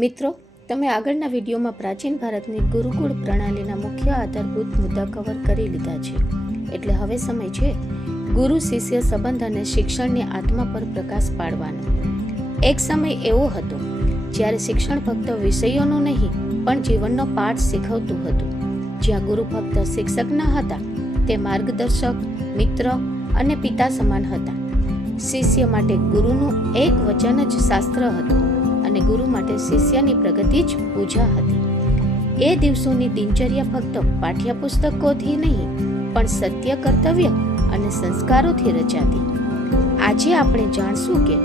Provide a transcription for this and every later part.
મિત્રો, તમે આગળના વિડીયોમાં પ્રાચીન ભારતની ગુરુકુળ પ્રણાલીના મુખ્ય આધારભૂત મુદ્દા કવર કરી લીધા છે. એટલે હવે સમય છે ગુરુ શિષ્ય સંબંધ અને શિક્ષણની આત્મા પર પ્રકાશ પાડવાનો. એક સમય એવો હતો જ્યારે શિક્ષણ ફક્ત વિષયોનું નહીં પણ જીવનનો પાઠ શીખવતું હતું. જ્યાં ગુરુ ફક્ત શિક્ષક ન હતા, તે માર્ગદર્શક, મિત્ર અને પિતા સમાન હતા. શિષ્ય માટે ગુરુનું એક વચન જ શાસ્ત્ર હતું અને ગુરુ માટે શિષ્યની પ્રગતિ જ પૂજા હતી. એ દિવસોની દિનચર્યા ફક્ત પાઠ્યપુસ્તકોથી નહીં પણ સત્ય, કર્તવ્ય અને સંસ્કારોથી રચાતી. આજે આપણે જાણશું કે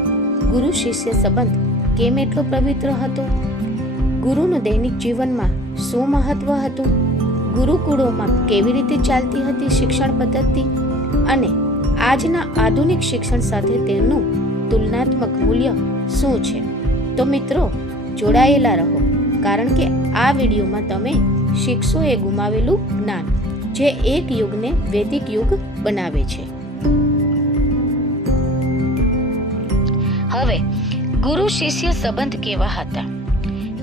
ગુરુ શિષ્ય સંબંધ કેમ એટલો પવિત્ર હતો, ગુરુનું દૈનિક જીવનમાં શું મહત્વ હતું, ગુરુકુળોમાં કેવી રીતે ચાલતી હતી શિક્ષણ પદ્ધતિ અને આજના આધુનિક શિક્ષણ સાથે તેનું તુલનાત્મક મૂલ્ય શું છે. તો મિત્રો, જોડાયેલા રહો, કારણ કે આ વિડીયોમાં તમે શીખશો એ ગુમાવેલું જ્ઞાન જે એક યુગને વૈદિક યુગ બનાવે છે. હવે ગુરુ શિષ્ય સંબંધ કેવા હતા?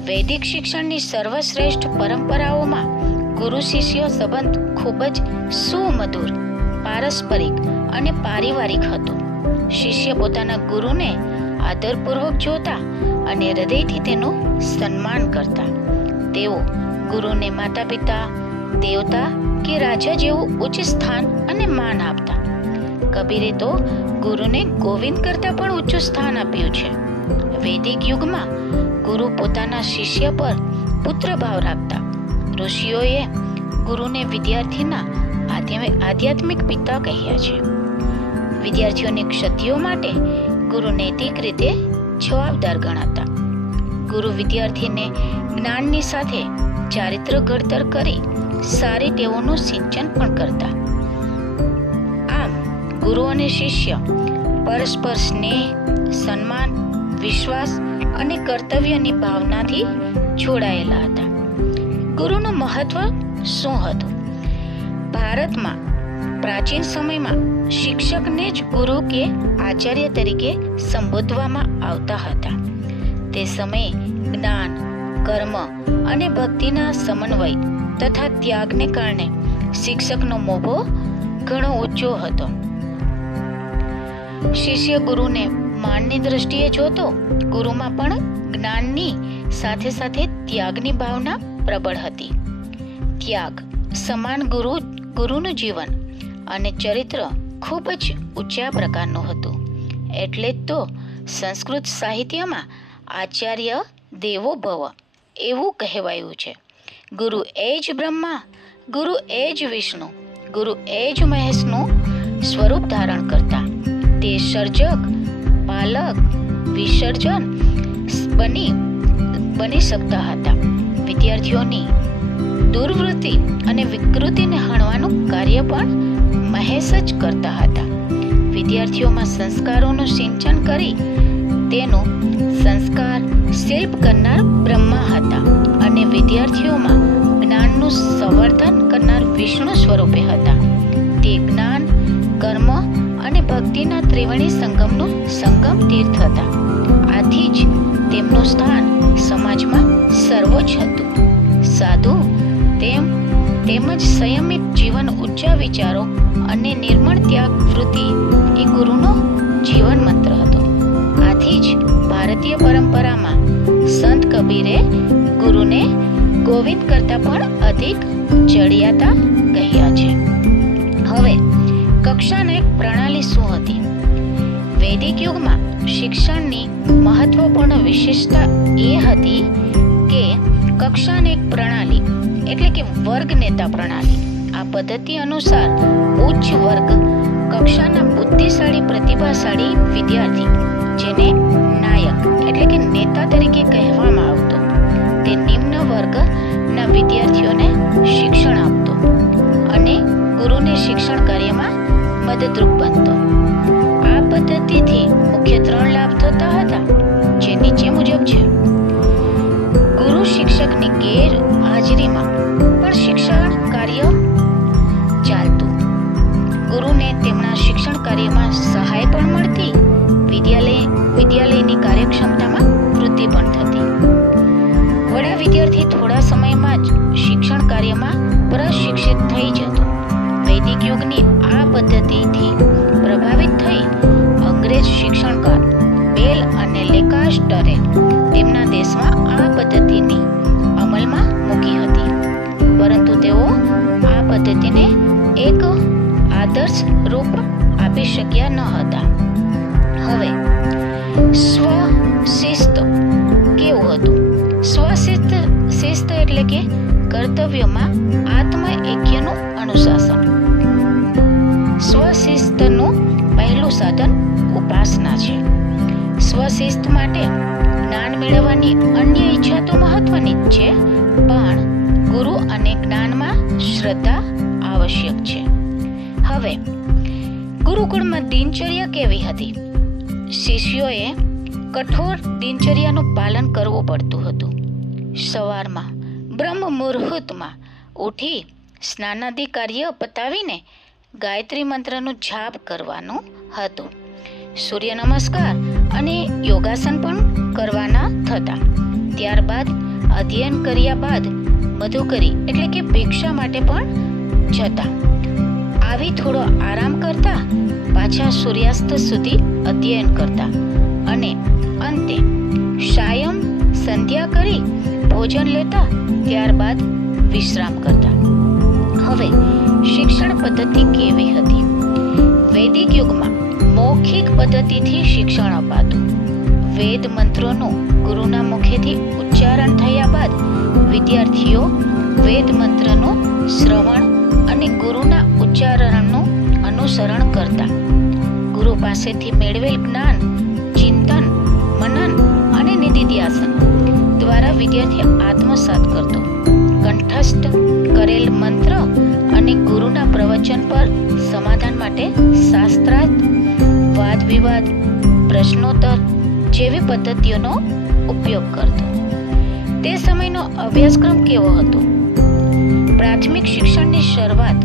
વૈદિક શિક્ષણની સર્વશ્રેષ્ઠ પરંપરાઓમાં ગુરુ શિષ્ય સંબંધ ખૂબ જ સુમધુર, પારસ્પરિક અને પારિવારિક હતો. શિષ્ય પોતાના ગુરુને આદરપૂર્વક જોતા અને હૃદયથી તેનું સન્માન કરતા. તેઓ ગુરુને માતા પિતા, દેવતા કે રાજા જેવું ઉચ્ચ સ્થાન અને માન આપતા. કબીરે તો ગુરુને ગોવિંદ કરતાં પણ ઊંચું સ્થાન આપ્યું છે. વૈદિક યુગમાં ગુરુ પોતાના શિષ્ય પર પુત્ર ભાવ રાખતા. ઋષિઓએ ગુરુને વિદ્યાર્થીના આધ્યાત્મિક પિતા કહ્યા છે. વિદ્યાર્થીઓની ક્ષતિઓ માટે ગુરુ નૈતિક રીતે જવાબદાર ગણાતા. ગુરુ વિદ્યાર્થીને જ્ઞાનની સાથે ચારિત્ર ઘડતર કરી સારી ટેવોનું સિંચન પણ કરતા. આમ ગુરુ અને શિષ્ય પરસ્પર સ્નેહ, સન્માન, વિશ્વાસ અને કર્તવ્યની ભાવનાથી જોડાયેલા હતા. ગુરુનું મહત્વ શું હતું? ભારતમાં પ્રાચીન સમયમાં શિક્ષકને જ ગુરુ કે આચાર્ય તરીકે સંબોધવામાં આવતા હતા. તે સમયે જ્ઞાન, કર્મ અને ભક્તિના સમન્વય તથા ત્યાગને કારણે શિક્ષકનો મોભો ઘણો ઊંચો હતો. શિષ્ય ગુરુને માનની દ્રષ્ટિએ જોતો. ગુરુમાં પણ જ્ઞાનની સાથે સાથે ત્યાગની ભાવના પ્રબળ હતી. ત્યાગ સમાન ગુરુનું જીવન અને ચરિત્ર ખૂબ જ ઊંચા પ્રકારનું હતું. એટલે જ તો સંસ્કૃત સાહિત્યમાં આચાર્ય દેવો ભવ એવું કહેવાયું છે. ગુરુ એ જ બ્રહ્મા, ગુરુ એ જ વિષ્ણુ, ગુરુ એ જ મહેશનું સ્વરૂપ ધારણ કરતા. તે સર્જક, પાલક, વિસર્જન બની શકતા હતા. વિદ્યાર્થીઓની દુર્વૃત્તિ અને વિકૃતિને હણવાનું કાર્ય પણ મહેશ જ કરતા હતા. વિદ્યાર્થીઓમાં સંસ્કારોનું સિંચન કરી તેનું સંસ્કાર શિલ્પ કરનાર બ્રહ્મા હતા અને વિદ્યાર્થીઓમાં જ્ઞાનનું સંવર્ધન કરનાર વિષ્ણુ સ્વરૂપે હતા. તે જ્ઞાન, કર્મ અને ભક્તિના ત્રિવેણી સંગમનું સંગમ તીર્થ હતા. આથી જ તેમનું સ્થાન સમાજમાં સર્વોચ્ચ હતું. સાધુ તેમજ સંયમિત જીવન, ઊંચા વિચારો અને નિર્મળ ત્યાગ વૃત્તિ એ ગુરુનો જીવન મંત્ર હતો. આથી જ ભારતીય પરંપરામાં સંત કબીરે ગુરુને ગોવિંદ કરતાં પણ અધિક ચડિયાતા કહ્યા છે. હવે કક્ષાની પ્રણાલી શું હતી? વૈદિક યુગમાં શિક્ષણની મહત્વપૂર્ણ વિશેષતા એ હતી કે કક્ષાની પ્રણાલી એટલે કે વર્ગ નેતા પ્રણાલી. આ પદ્ધતિ અનુસાર ઉચ્ચ વર્ગ કક્ષાના બુદ્ધિશાળી, પ્રતિભાશાળી વિદ્યાર્થી, જેને નાયક એટલે કે નેતા તરીકે કહેવામાં આવતો, તે નિમ્ન વર્ગના વિદ્યાર્થીઓને શિક્ષણ આપતો અને ગુરુને શિક્ષણ કાર્યમાં મદદરૂપ બનતો. આ પદ્ધતિથી મુખ્ય 3 લાભ થતા હતા, જે નીચે મુજબ છે. ગુરુ શિક્ષકની ગેરહાજરીમાં પણ શિક્ષણ કાર્ય ચાલતું. ગુરુને તેમના શિક્ષણ કાર્યમાં સહાય પણ મળતી. વિદ્યાલયની કાર્યક્ષમતામાં વૃદ્ધિ પણ થતી. કાર્યમાં પ્રશિક્ષિત થઈ જતો. વૈદિક યુગની આ પદ્ધતિથી પ્રભાવિત થઈ અંગ્રેજ શિક્ષણકાર બેલ અને લેકાસ્ટરે તેમના દેશમાં આ પદ્ધતિની અમલમાં મૂકી હતી, પરંતુ તેઓ આ પદ્ધતિને એક આદર્શ રૂપ આપી શક્યા ન હતા. હવે સ્વશિસ્ત કેવું હતું? સ્વશિસ્ત એટલે કે કર્તવ્યમાં આત્મ એક્યનું અનુશાસન. સ્વશિસ્તનું પહેલું સાધન ઉપાસના છે. સ્વશિસ્ત માટે જ્ઞાન મેળવવાની અન્ય ઈચ્છા તો મહત્વની જ છે, પણ ગુરુ અને જ્ઞાનમાં શ્રદ્ધા આવશ્યક છે. હવે ગુરુકુળમાં દિનચર્યા કેવી હતી? શિષ્યોએ કઠોર દિનચર્યાનું પાલન કરવું પડતું હતું. સવારમાં બ્રહ્મ મુહૂર્તમાં ઉઠી સ્નાનાદિ કાર્ય પતાવીને ગાયત્રી મંત્રનું જાપ કરવાનું હતું. સૂર્ય નમસ્કાર અને યોગાસન પણ કરવાના થતા. ત્યારબાદ અધ્યયન કર્યા બાદ મધુકરી એટલે કે ભિક્ષા માટે પણ જતા. આવી થોડો આરામ કરતા, પાછા સૂર્યાસ્ત સુધી અધ્યયન કરતા અને અંતે સાયં સંધ્યા કરી ભોજન લેતા, ત્યારબાદ વિશ્રામ કરતા. હવે શિક્ષણ પદ્ધતિ કેવી હતી? વૈદિક યુગમાં મૌખિક પદ્ધતિથી શિક્ષણ અપાતું. વેદ મંત્રોનું ગુરુના મુખેથી ઉચ્ચારણ થયા બાદ વિદ્યાર્થીઓ વેદ મંત્રનું શ્રવણ અને ગુરુના ઉચ્ચારણનું અનુસરણ કરતા. ગુરુ પાસેથી મેળવેલ જ્ઞાન ચિંતન, મનન અને નિધિધ્યાસન દ્વારા વિદ્યાર્થી આત્મસાત કરતો. કંઠસ્થ કરેલ મંત્ર અને ગુરુના પ્રવચન પર સમાધાન માટે શાસ્ત્રાર્થ, વાદ વિવાદ, પ્રશ્નોત્તર જેવી પદ્ધતિઓનો ઉપયોગ કરતો. તે સમયનો અભ્યાસક્રમ કેવો હતો? પ્રાથમિક શિક્ષણની શરૂઆત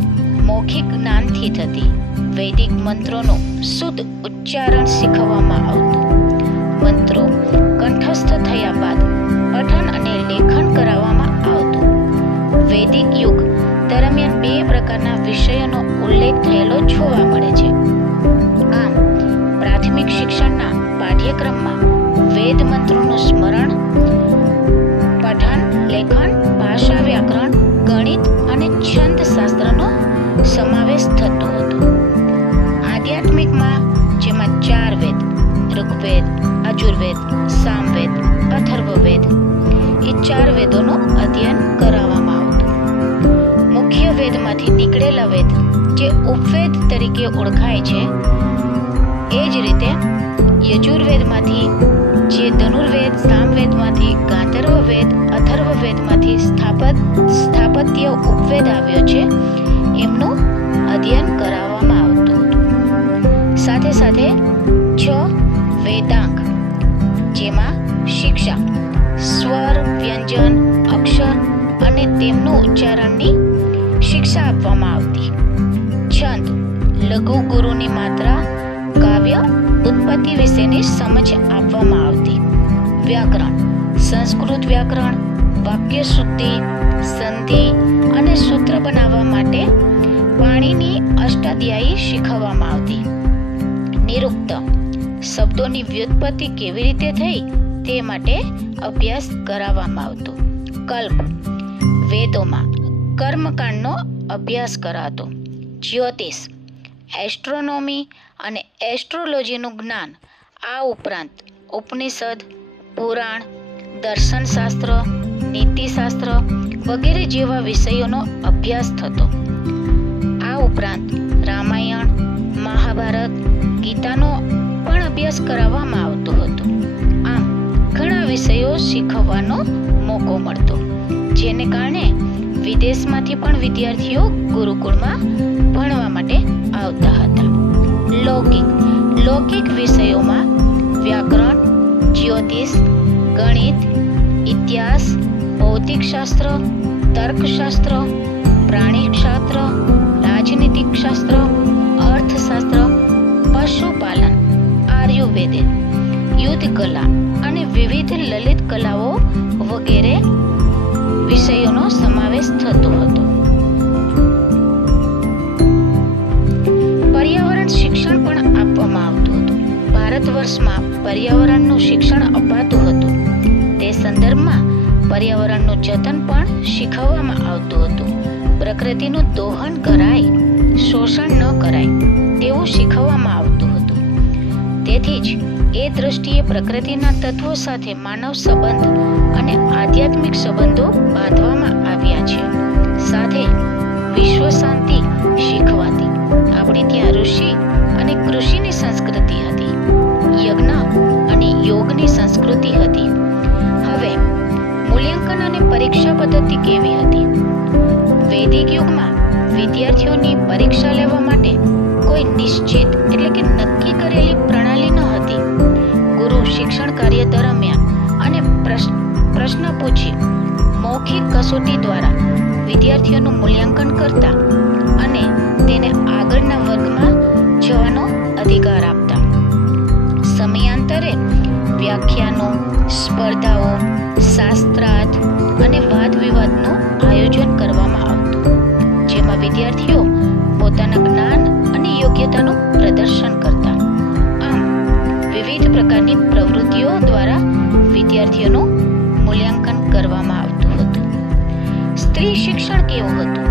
મૌખિક જ્ઞાનથી થતી. વૈદિક મંત્રોનું શુદ્ધ ઉચ્ચારણ શીખવવામાં આવતું. મંત્રો કંઠસ્થ થયા બાદ પઠન અને લેખન કરાવવામાં આવતું. વૈદિક યુગ દરમિયાન 2 પ્રકારના વિષયોનો ઉલ્લેખ થયેલો જોવા મળે છે. આમ પ્રાથમિક શિક્ષણના પાઠ્યક્રમમાં વેદ મંત્રોનું સ્મરણ, પઠન, લેખન, ભાષા, વ્યાકરણ, ગણિત અને છંદ શાસ્ત્રનો સમાવેશ થતો હતો. આધ્યાત્મિકમાં જેમાં 4 વેદ ઋગ્વેદ, અજુર્વેદ, સામવેદ, અથર્વવેદ એ 4 વેદોનું અધ્યયન કરાવવામાં આવતું. મુખ્ય વેદમાંથી નીકળેલા વેદ જે ઉપવેદ તરીકે ઓળખાય છે, એ જ રીતે યજુર્વેદમાંથી જે ધનુર્વેદ, સામવેદમાંથી ગાંધર્વવેદ, અથર્વવેદમાંથી સ્થાપત્ય ઉપવેદ આવ્યો છે, એમનું અધ્યયન કરાવવામાં આવતું હતું. સાથે સાથે 6 વેદાંગ જેમાં શિક્ષા, સ્વર, વ્યંજન, અક્ષર અને તેમનું ઉચ્ચારણની શિક્ષા આપવામાં આવતી. છંદ, લઘુ ગુરુની માત્રા, કાવ્ય, ઉત્પત્તિ વિશેની સમજ આપવામાં આવતી. વ્યાકરણ, સંસ્કૃત વ્યાકરણ, વાક્ય શુદ્ધિ, સંધિ અને સૂત્ર બનાવવા માટે પાણીની અષ્ટાધ્યાયી શીખવવામાં આવતી. નિરુક્ત, શબ્દોની વ્યુત્પત્તિ કેવી રીતે થઈ તે માટે અભ્યાસ કરાવવામાં આવતો. કલ્પ, વેદોમાં કર્મકાંડનો અભ્યાસ કરાતો. જ્યોતિષ, એસ્ટ્રોનોમી અને એસ્ટ્રોલોજીનું જ્ઞાન. આ ઉપરાંત ઉપનિષદ, પુરાણ, દર્શનશાસ્ત્ર, નીતિશાસ્ત્ર વગેરે જેવા વિષયોનો અભ્યાસ થતો. આ ઉપરાંત રામાયણ, મહાભારત, ગીતાનો પણ અભ્યાસ કરાવવામાં આવતો હતો. આમ ઘણા વિષયો શીખવવાનો મોકો મળતો, જેને કારણે વિદેશમાંથી પણ વિદ્યાર્થીઓ ગુરુકુળમાં ભણવા માટે આવતા હતા. લૌકિક વિષયોમાં વ્યાકરણ, જ્યોતિષ, ગણિત, ઇતિહાસ, ભૌતિકશાસ્ત્ર, તર્કશાસ્ત્ર, પ્રાણીશાસ્ત્ર, રાજનીતિક શાસ્ત્ર, અર્થશાસ્ત્ર, પશુપાલન, આયુર્વેદ, યુદ્ધ કલા અને વિવિધ લલિત કલાઓ વગેરે વિષયોનો સમાવેશ થતો હતો. પર્યાવરણ શિક્ષણ પણ આપવામાં આવતું હતું. ભારત વર્ષમાં પર્યાવરણનું શિક્ષણ અપાતું હતું. તે સંદર્ભમાં પર્યાવરણનું જતન પણ શીખવવામાં આવતું હતું. પ્રકૃતિનું દોહન કરાય, શોષણ ન કરાય તેવું શીખવવામાં આવતું હતું. તેથી જ એ દ્રષ્ટિએ પ્રકૃતિના તત્વો સાથે માનવ સંબંધ અને આધ્યાત્મિક સંબંધો બાંધવામાં આવ્યા છે. સાથે વિશ્વ શાંતિ શીખવાતી. આપણે ત્યાં ઋષિ અને કૃષિની સંસ્કૃતિ હતી, યજ્ઞ અને યોગની સંસ્કૃતિ હતી. હવે મૂલ્યાંકન અને પરીક્ષા પદ્ધતિ કેવી હતી? વૈદિક યુગમાં વિદ્યાર્થીઓની પરીક્ષા લેવા માટે કોઈ નિશ્ચિત એટલે કે નક્કી કરેલી પ્રણાલી ન હતી. ગુરુ શિક્ષણ કાર્ય દરમિયાન અને પ્રશ્ન પૂછી મૌખિક કસોટી દ્વારા વિદ્યાર્થીઓનું મૂલ્યાંકન કરતા અને તેને આગળના વર્ગમાં જવાનો અધિકાર આપતા. સમયાંતરે વ્યાખ્યાનો, સ્પર્ધાઓ, શાસ્ત્રાર્થ અને વાદ વિવાદનું આયોજન કરવામાં આવતું, જેમાં વિદ્યાર્થીઓ પોતાના જ્ઞાન અને યોગ્યતાનું પ્રદર્શન કરતા. આમ વિવિધ પ્રકારની પ્રવૃત્તિઓ દ્વારા વિદ્યાર્થીઓનું મૂલ્યાંકન કરવામાં આવતું હતું. સ્ત્રી શિક્ષણ કેવું હતું?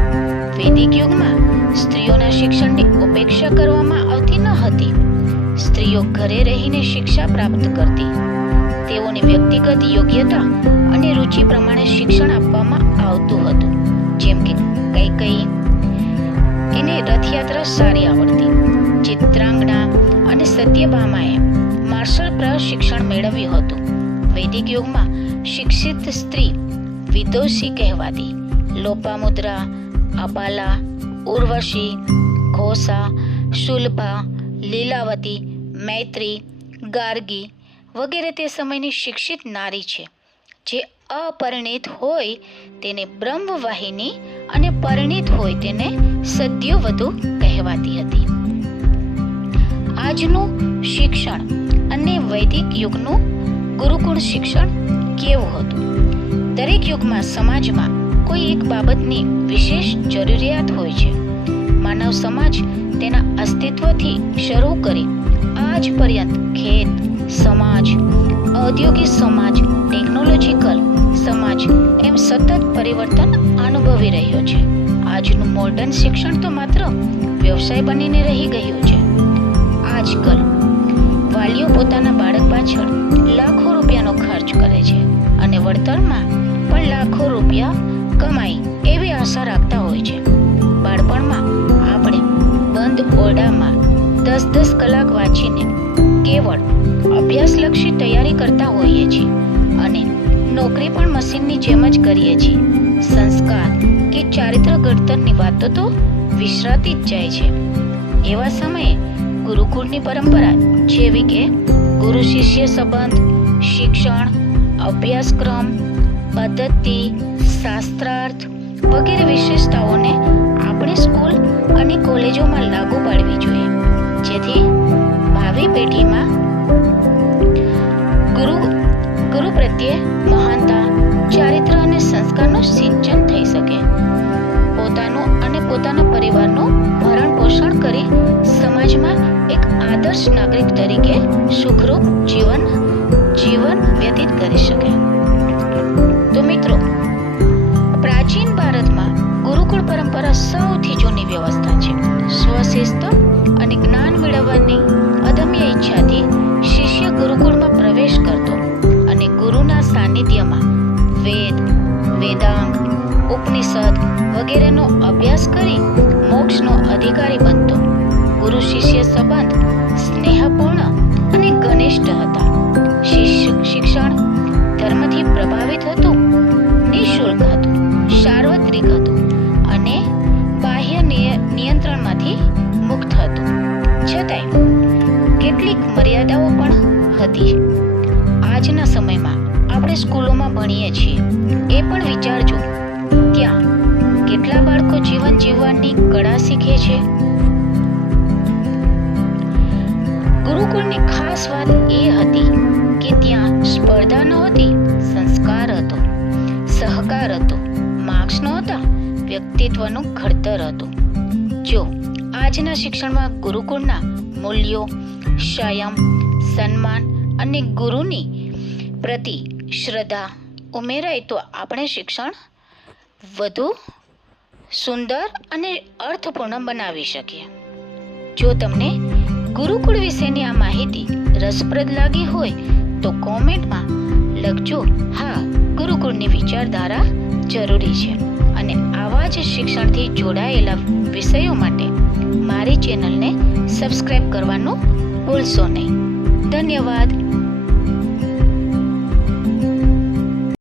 વૈદિક યુગમાં સ્ત્રીઓના શિક્ષણની ઉપેક્ષા કરવામાં આવતી ન હતી. સ્ત્રીઓ ઘરે રહીને શિક્ષા પ્રાપ્ત કરતી. તેઓની વ્યક્તિગત યોગ્યતા અને રુચિ પ્રમાણે શિક્ષણ આપવામાં આવતું હતું. જેમ કે કૈકેયી, એને રથયાત્રા સારી આવડતી. ચિત્રાંગના અને સત્યભામાએ માર્શલ પ્રશિક્ષણ મેળવ્યું હતું. વૈદિક યુગમાં શિક્ષિત સ્ત્રી વિદુષી કહેવાતી. લોપામુદ્રા, અબાલા, ઉર્વશી, ઘોષા, શુલ્ભા, લીલાવતી, મૈત્રી, ગાર્ગી વગેરે તે સમયની શિક્ષિત નારી છે. જે અપરિણિત હોય તેને બ્રહ્મવાહિની અને પરિણિત હોય તેને સદ્યોવધુ કહેવાતી હતી. આજનું શિક્ષણ અને વૈદિક યુગનું ગુરુકુળ શિક્ષણ કેવું હતું? દરેક યુગમાં સમાજમાં કોઈ એક બાબતની વિશેષ જરૂરિયાત હોય છે. માનવ સમાજ તેના અસ્તિત્વથી શરૂ કરી આજ પર્યંત ખેત સમાજ, ઔદ્યોગિક સમાજ, ટેકનોલોજીકલ સમાજ એમ સતત પરિવર્તન અનુભવી રહ્યો છે. આજનું મોડર્ન શિક્ષણ તો માત્ર વ્યવસાય બનીને રહી ગયું છે. આજકાલ વાલીઓ પોતાના બાળક પાછળ લાખો રૂપિયાનો ખર્ચ કરે છે અને વળતરમાં પણ લાખો રૂપિયા કમાય એવી આશા રાખતા હોય છે. બાળપણમાં આપણે બંધ ઓરડામાં 10-10 કલાક વાંચીને કેવળ અભ્યાસલક્ષી તૈયારી કરતા હોઈએ છીએ અને નોકરી પણ મશીનની જેમ જ કરીએ છીએ. સંસ્કાર કે ચારિત્ર ઘડતરની વાતો તો વિસરાતી જ જાય છે. એવા સમયે ગુરુકુળની પરંપરા જેવી કે ગુરુ શિષ્ય સંબંધ, શિક્ષણ, અભ્યાસક્રમ, પદ્ધતિ, શાસ્ત્રાર્થ વગેરે વિશેષતાઓને આપણે સ્કૂલ અને કોલેજોમાં લાગુ પાડવી જોઈએ, જેથી ભાવિ પેઢીમાં ગુરુ પ્રત્યે મહાનતા, ચારિત્ર અને સંસ્કારનું સિંચન થઈ શકે. પોતાનું અને પોતાના પરિવારનું ભરણ પોષણ કરી સમાજમાં એક આદર્શ નાગરિક તરીકે સુખરૂપ જીવન વ્યતીત કરી શકે. તો મિત્રો, પ્રાચીન ભારતમાં ગુરુકુળ પરંપરા સૌથી જૂની વ્યવસ્થા છે. સ્વશિસ્ત અને જ્ઞાન મેળવવાની અદમ્ય ઈચ્છાથી શિષ્ય ગુરુકુળમાં પ્રવેશ કરતો અને ગુરુના સાનિધ્યમાં વેદ, વેદાંગ, ઉપનિષદ વગેરેનો અભ્યાસ કરી મોક્ષનો અધિકારી બનતો. ગુરુ શિષ્ય સંબંધ સ્નેહપૂર્ણ અને ઘનિષ્ઠ હતા. શિક્ષણ ધર્મથી પ્રભાવિત હતું, નિઃશુલ્ક હતું, સાર્વત્રિક હતું અને બાહ્ય નિયંત્રણમાંથી મુક્ત હતું. છતાંય કેટલીક મર્યાદાઓ પણ હતી. આજના સમયમાં આપણે સ્કૂલોમાં ભણીએ છીએ, એ પણ વિચારજો, ત્યાં કેટલા બાળકો જીવન જીવવાની કળા શીખે છે? ગુરુકુળની ખાસ વાત એ હતી કે ત્યાં સ્પર્ધા નહોતી, સંસ્કાર હતો, સહકાર હતો, વ્યક્તિત્વનું ઘડતર હતું. જો આજના શિક્ષણમાં ગુરુકુળના મૂલ્યો, સંયમ, સન્માન અને ગુરુની પ્રતિ શ્રદ્ધા ઉમેરાય તો આપણે શિક્ષણ વધુ સુંદર અને અર્થપૂર્ણ બનાવી શકીએ. જો તમને ગુરુકુળ વિશેની આ માહિતી રસપ્રદ લાગી હોય તો કોમેન્ટમાં લખજો, હા, ગુરુકુળની વિચારધારા જરૂરી છે. અને આવા જ શિક્ષણથી જોડાયેલા વિષયો માટે મારી ચેનલને સબસ્ક્રાઇબ કરવાનું ભૂલશો નહીં. ધન્યવાદ.